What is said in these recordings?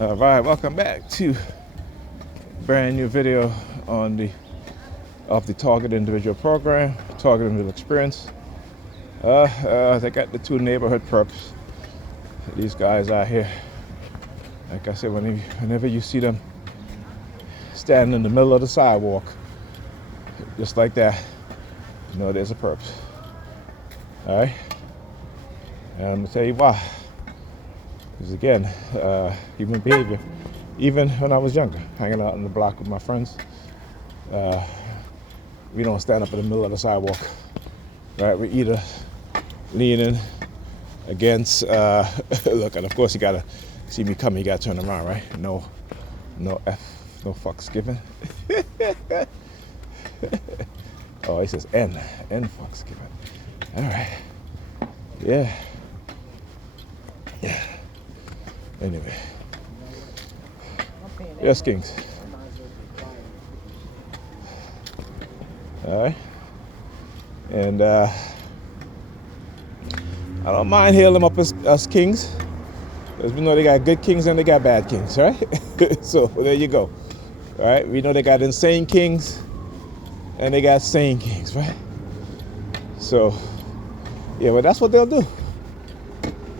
All right, welcome back to brand new video on the target individual program, target individual experience. They got the two neighborhood perps. These guys out here, like I said, whenever you see them standing in the middle of the sidewalk, just like that, you know there's a perps. All right, and I'm gonna tell you why. Because again, human behavior. Even when I was younger, hanging out on the block with my friends, we don't stand up in the middle of the sidewalk, right? We either leaning against, look, and of course you gotta see me coming, you gotta turn around, right? No fucks given. Oh, he says N fucks given. All right, yeah. Anyway, yes, Kings. All right, and I don't mind hailing them up as kings, because we know they got good kings and they got bad kings, right? So there you go. All right, we know they got insane kings and they got sane kings, right? So yeah, but that's what they'll do.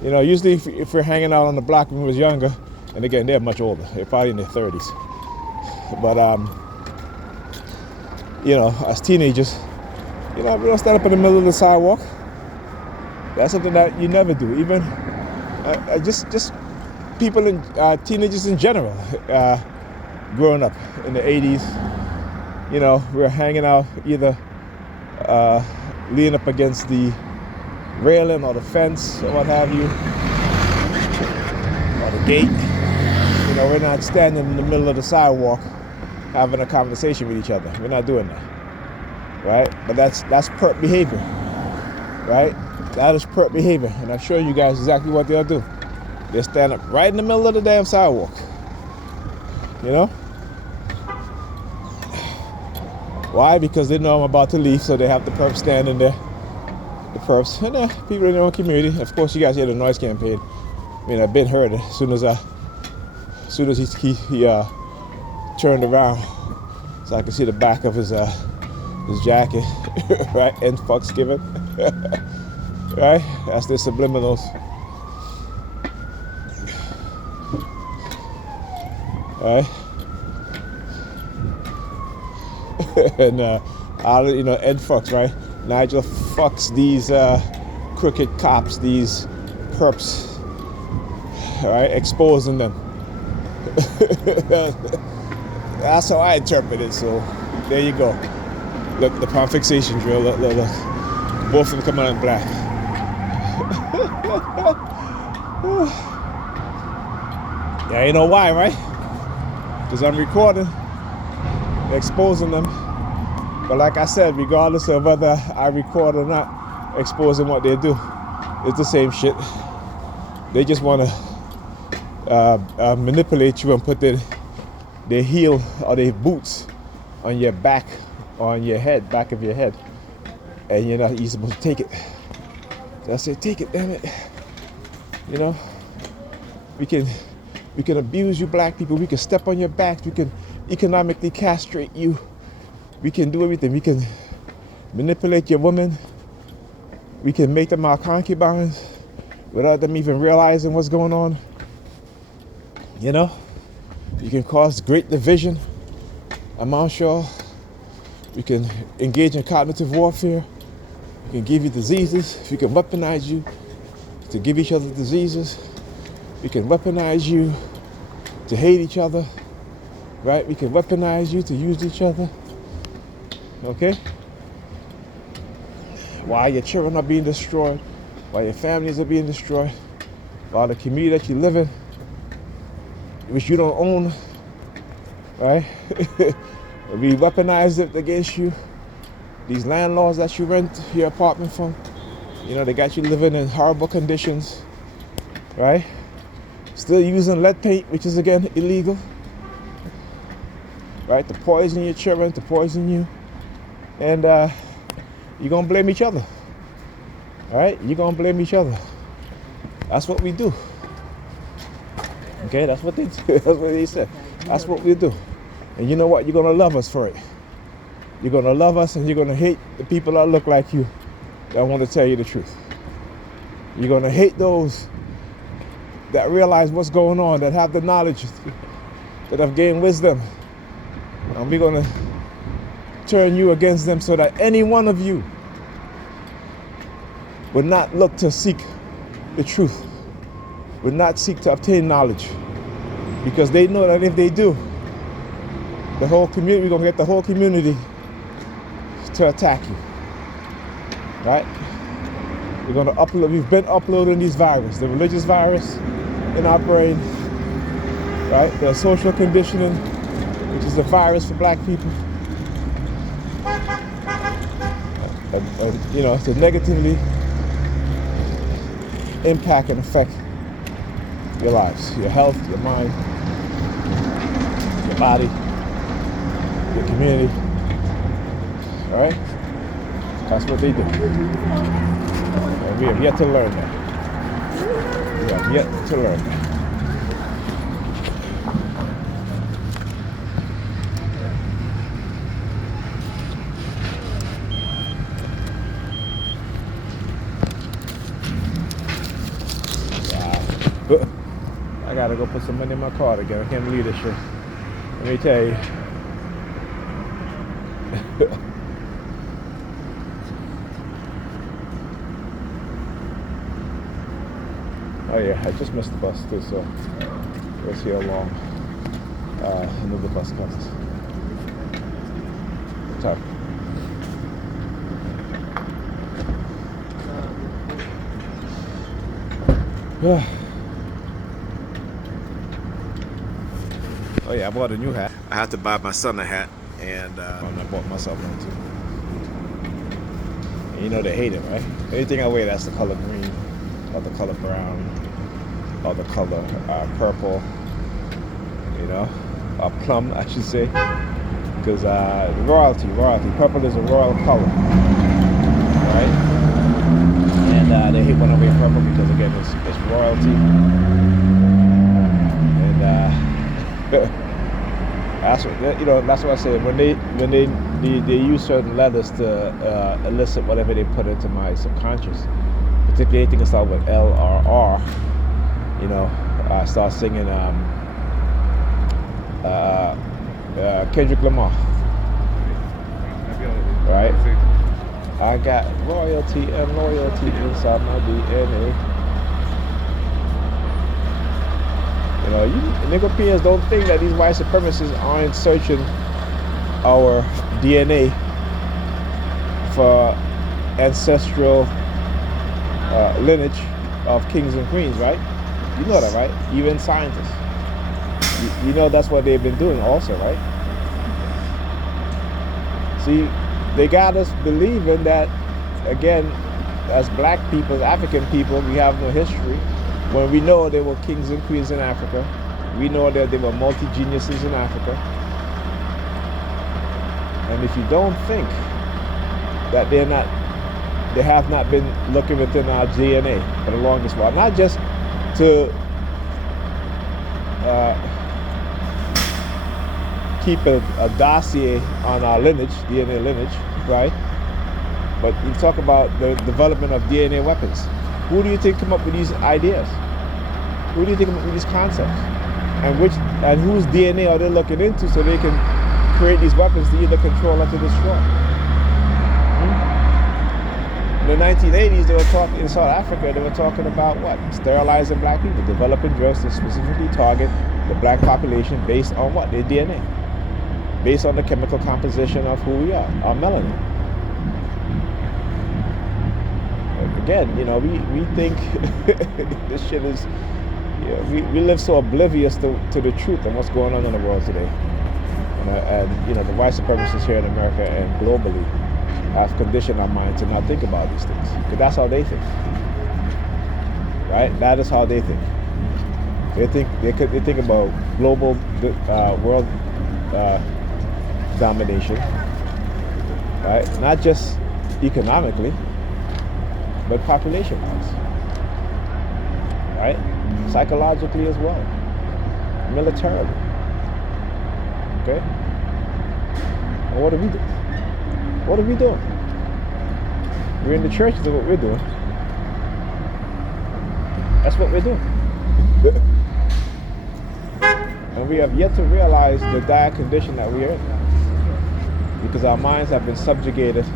You know, usually if we're hanging out on the block when we was younger, and again, they're much older. They're probably in their 30s. But, you know, as teenagers, you know, we don't stand up in the middle of the sidewalk. That's something that you never do. Even just people, teenagers in general, growing up in the 80s, you know, we were hanging out either leaning up against the railing or the fence or what have you, or the gate. You know, we're not standing in the middle of the sidewalk having a conversation with each other. We're not doing that, right? But that's perp behavior, right? That is perp behavior, and I'm showing you guys exactly what they'll do. They'll stand up right in the middle of the damn sidewalk, you know? Why? Because they know I'm about to leave, so they have the perp standing there. The perps and people in their own community. Of course, you guys hear the noise campaign. I mean, I've been heard as soon as he turned around, so I could see the back of his jacket, right? And fucks given, right? That's their subliminals, right? And you know, Ed fucks, right? Nigel fucks these crooked cops, these perps, all right, exposing them. That's how I interpret it, so there you go. Look, the palm fixation drill, look. Both of them come out in black. Yeah, you know why, right? Because I'm recording, exposing them. But like I said, regardless of whether I record or not, exposing what they do, it's the same shit. They just want to manipulate you and put their heel or their boots on your back, on your head, back of your head, and you're supposed to take it. So I said, take it, damn it. You know, we can abuse you black people. We can step on your backs. We can economically castrate you. We can do everything. We can manipulate your women. We can make them our concubines without them even realizing what's going on. You know, you can cause great division amongst y'all. We can engage in cognitive warfare. We can give you diseases. We can weaponize you to give each other diseases. We can weaponize you to hate each other, right? We can weaponize you to use each other. Okay? While your children are being destroyed, while your families are being destroyed, while the community that you live in, which you don't own, right? We weaponize it against you. These landlords that you rent your apartment from, you know, they got you living in horrible conditions, right? Still using lead paint, which is again illegal, right? To poison your children, to poison you. And you're gonna blame each other. All right? You're gonna blame each other. That's what we do. Okay, that's what they do. That's what they said. That's what we do. And you know what? You're gonna love us for it. You're gonna love us, and you're gonna hate the people that look like you that want to tell you the truth. You're gonna hate those that realize what's going on, that have the knowledge, that have gained wisdom. And we're gonna turn you against them so that any one of you would not look to seek the truth, would not seek to obtain knowledge, because they know that if they do, the whole community, we're gonna get the whole community to attack you, right? We're gonna upload. We've been uploading these viruses, the religious virus in our brain, right? The social conditioning, which is the virus for black people, you know, to negatively impact and affect your lives, your health, your mind, your body, your community. All right? That's what they do. And we have yet to learn that. We have yet to learn that. I gotta go put some money in my card again. I can't believe this shit. Let me tell you. Oh yeah, I just missed the bus too, so we'll see how long another bus comes. What time? Oh yeah, I bought a new hat. I had to buy my son a hat, and I bought myself one too. And you know they hate it, right? Anything I wear that's the color green, or the color brown, or the color purple, you know, or plum, I should say, because royalty. Purple is a royal color, right? And they hate when I wear purple because again, it's royalty. And that's what, you know. That's what I say. When they use certain letters to elicit whatever they put into my subconscious, particularly anything that starts with L or R. You know, I start singing Kendrick Lamar. Right? I got royalty and loyalty inside my DNA. You know, you Europeans don't think that these white supremacists aren't searching our DNA for ancestral lineage of kings and queens, right? You know that, right? Even scientists. You know that's what they've been doing also, right? See, they got us believing that, again, as black people, as African people, we have no history. When we know there were kings and queens in Africa, we know that there were multi-geniuses in Africa. And if you don't think that they have not been looking within our DNA for the longest while, not just to keep a dossier on our lineage, DNA lineage, right? But you talk about the development of DNA weapons. Who do you think come up with these ideas? Who do you think come up with these concepts? And whose DNA are they looking into so they can create these weapons to either control or to destroy? In the 1980s, they were talking in South Africa. They were talking about what? Sterilizing black people, developing drugs to specifically target the black population based on what? Their DNA, based on the chemical composition of who we are, our melanin. Again, you know, we think this shit is, you know, we live so oblivious to the truth and what's going on in the world today. And you know, the white supremacists here in America and globally have conditioned our mind to not think about these things, because that's how they think, right? That is how they think. They think about global world domination, right? Not just economically, but population-wise, right? Psychologically as well. militarily. Okay? And what do we do? What are we doing? We're in the churches of what we're doing. That's what we're doing. And we have yet to realize the dire condition that we are in. Because our minds have been subjugated.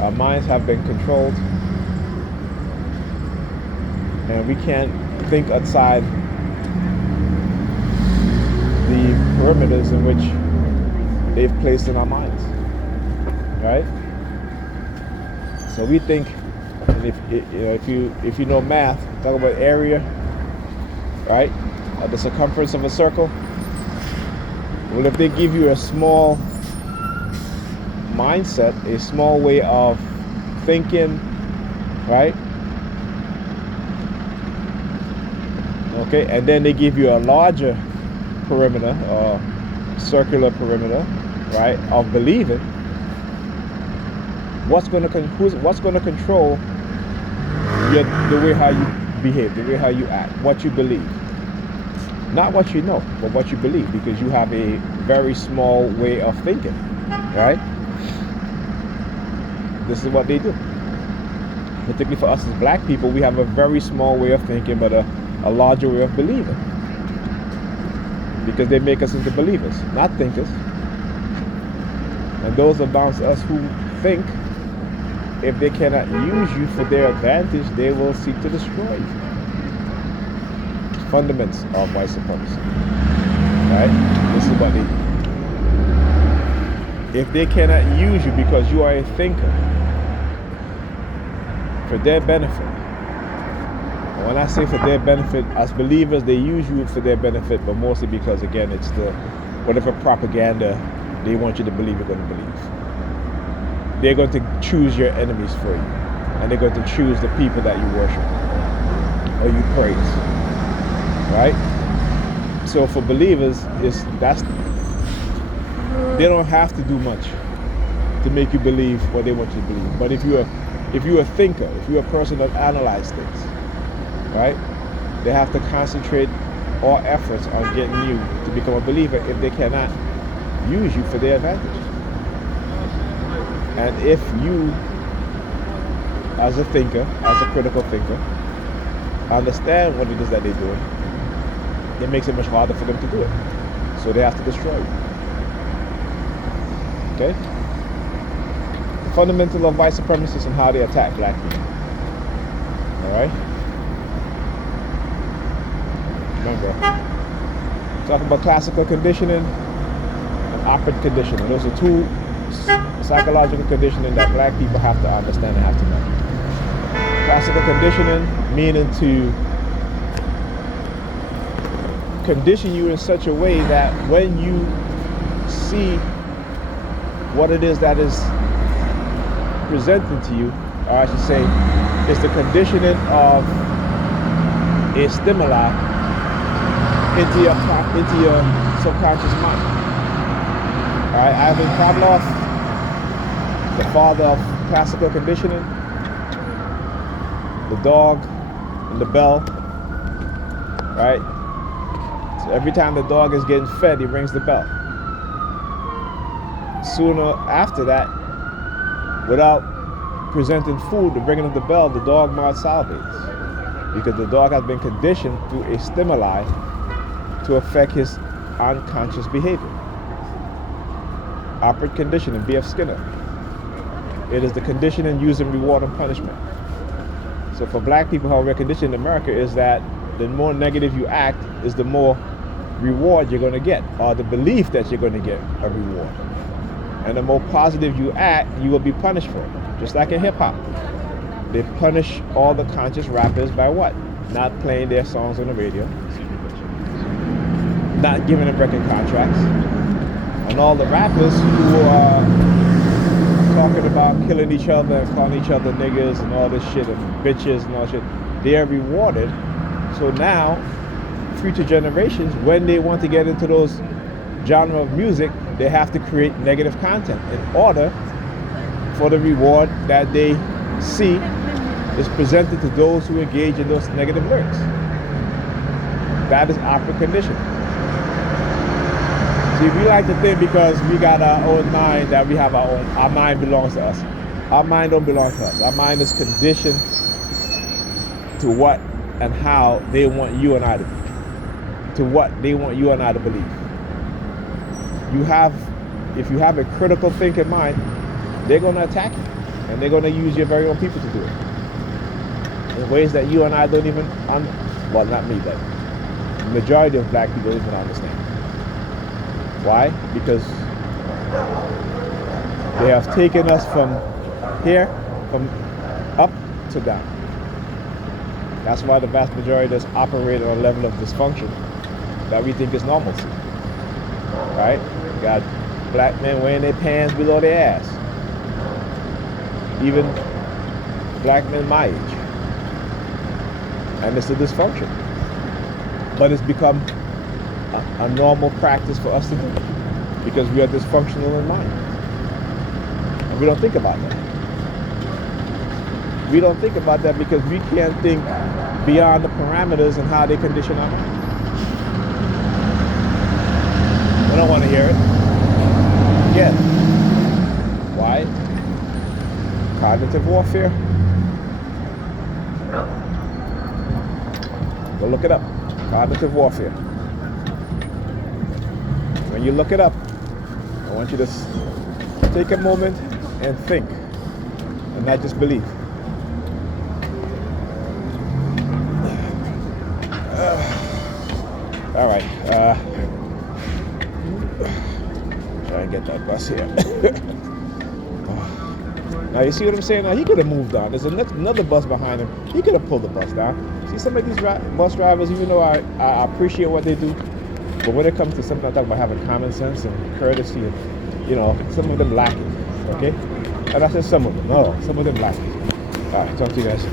Our minds have been controlled. And we can't think outside the perimeters in which they've placed in our minds. Right? So we think, and if you know math, talk about area, right? The circumference of a circle. Well, if they give you a small mindset, a small way of thinking, right? Okay, and then they give you a larger perimeter or circular perimeter, right, of believing. What's going to control the way how you behave, the way how you act, what you believe? Not what you know, but what you believe, because you have a very small way of thinking, right? This is what they do. Particularly for us as black people, we have a very small way of thinking, but a larger way of believing. Because they make us into believers, not thinkers. And those amongst us who think, if they cannot use you for their advantage, they will seek to destroy you. Fundamentals of white supremacy. Right? This is what they do. If they cannot use you because you are a thinker for their benefit, and when I say for their benefit, as believers, they use you for their benefit, but mostly because, again, it's the whatever propaganda they want you to believe you're going to believe. They're going to choose your enemies for you, and they're going to choose the people that you worship or you praise, right? So for believers, they don't have to do much to make you believe what they want you to believe. But if you're a thinker, if you're a person that analyzes things, right, they have to concentrate all efforts on getting you to become a believer if they cannot use you for their advantage. And if you, as a thinker, as a critical thinker, understand what it is that they're doing, it makes it much harder for them to do it. So they have to destroy you. Okay? The fundamental of white supremacists and how they attack black people. Alright? Remember, talk about classical conditioning and operant conditioning. Those are two psychological conditioning that black people have to understand and have to know. Classical conditioning meaning to condition you in such a way that when you see what it is that is presented to you, or I should say, it's the conditioning of a stimuli into your subconscious mind. All right, Ivan Pavlov, the father of classical conditioning, the dog and the bell, right? So every time the dog is getting fed, he rings the bell. Sooner after that, without presenting food, the ringing of the bell, the dog might salvates, because the dog has been conditioned through a stimuli to affect his unconscious behavior. Operant conditioning, B.F. Skinner. It is the conditioning using reward and punishment. So for black people, how we're conditioned in America is that the more negative you act is the more reward you're going to get, or the belief that you're going to get a reward. And the more positive you act, you will be punished for it. Just like in hip-hop. They punish all the conscious rappers by what? Not playing their songs on the radio, not giving them record contracts. And all the rappers who are talking about killing each other and calling each other niggas and all this shit and bitches and all shit, they are rewarded. So now, future generations, when they want to get into those genre of music, they have to create negative content in order for the reward that they see is presented to those who engage in those negative lyrics. That is our condition. See, we like to think because we got our own mind that we have our mind belongs to us. Our mind don't belong to us. Our mind is conditioned to what and how they want you and I to be, to what they want you and I to believe. If you have a critical thinking mind, they're going to attack you, and they're going to use your very own people to do it in ways that you and I don't even, well, not me, but the majority of black people don't even understand. Why? Because they have taken us from here, from up to down. That's why the vast majority of us operate on a level of dysfunction that we think is normalcy. Right? You got black men wearing their pants below their ass. Even black men my age. And it's a dysfunction. But it's become a normal practice for us to do because we are dysfunctional in mind. And we don't think about that. We don't think about that because we can't think beyond the parameters and how they condition our mind. We don't want to hear it. Again, why? Cognitive warfare. Go look it up. Cognitive warfare. When you look it up, I want you to take a moment and think and not just believe. All right. Try and get that bus here. Now you see what I'm saying? Now he could have moved on. There's another bus behind him. He could have pulled the bus down. See, some of these bus drivers, even though I appreciate what they do, but when it comes to something I talk about having common sense and courtesy, and, some of them lacking. Okay? And I said some of them. No, some of them lacking. All right, talk to you guys.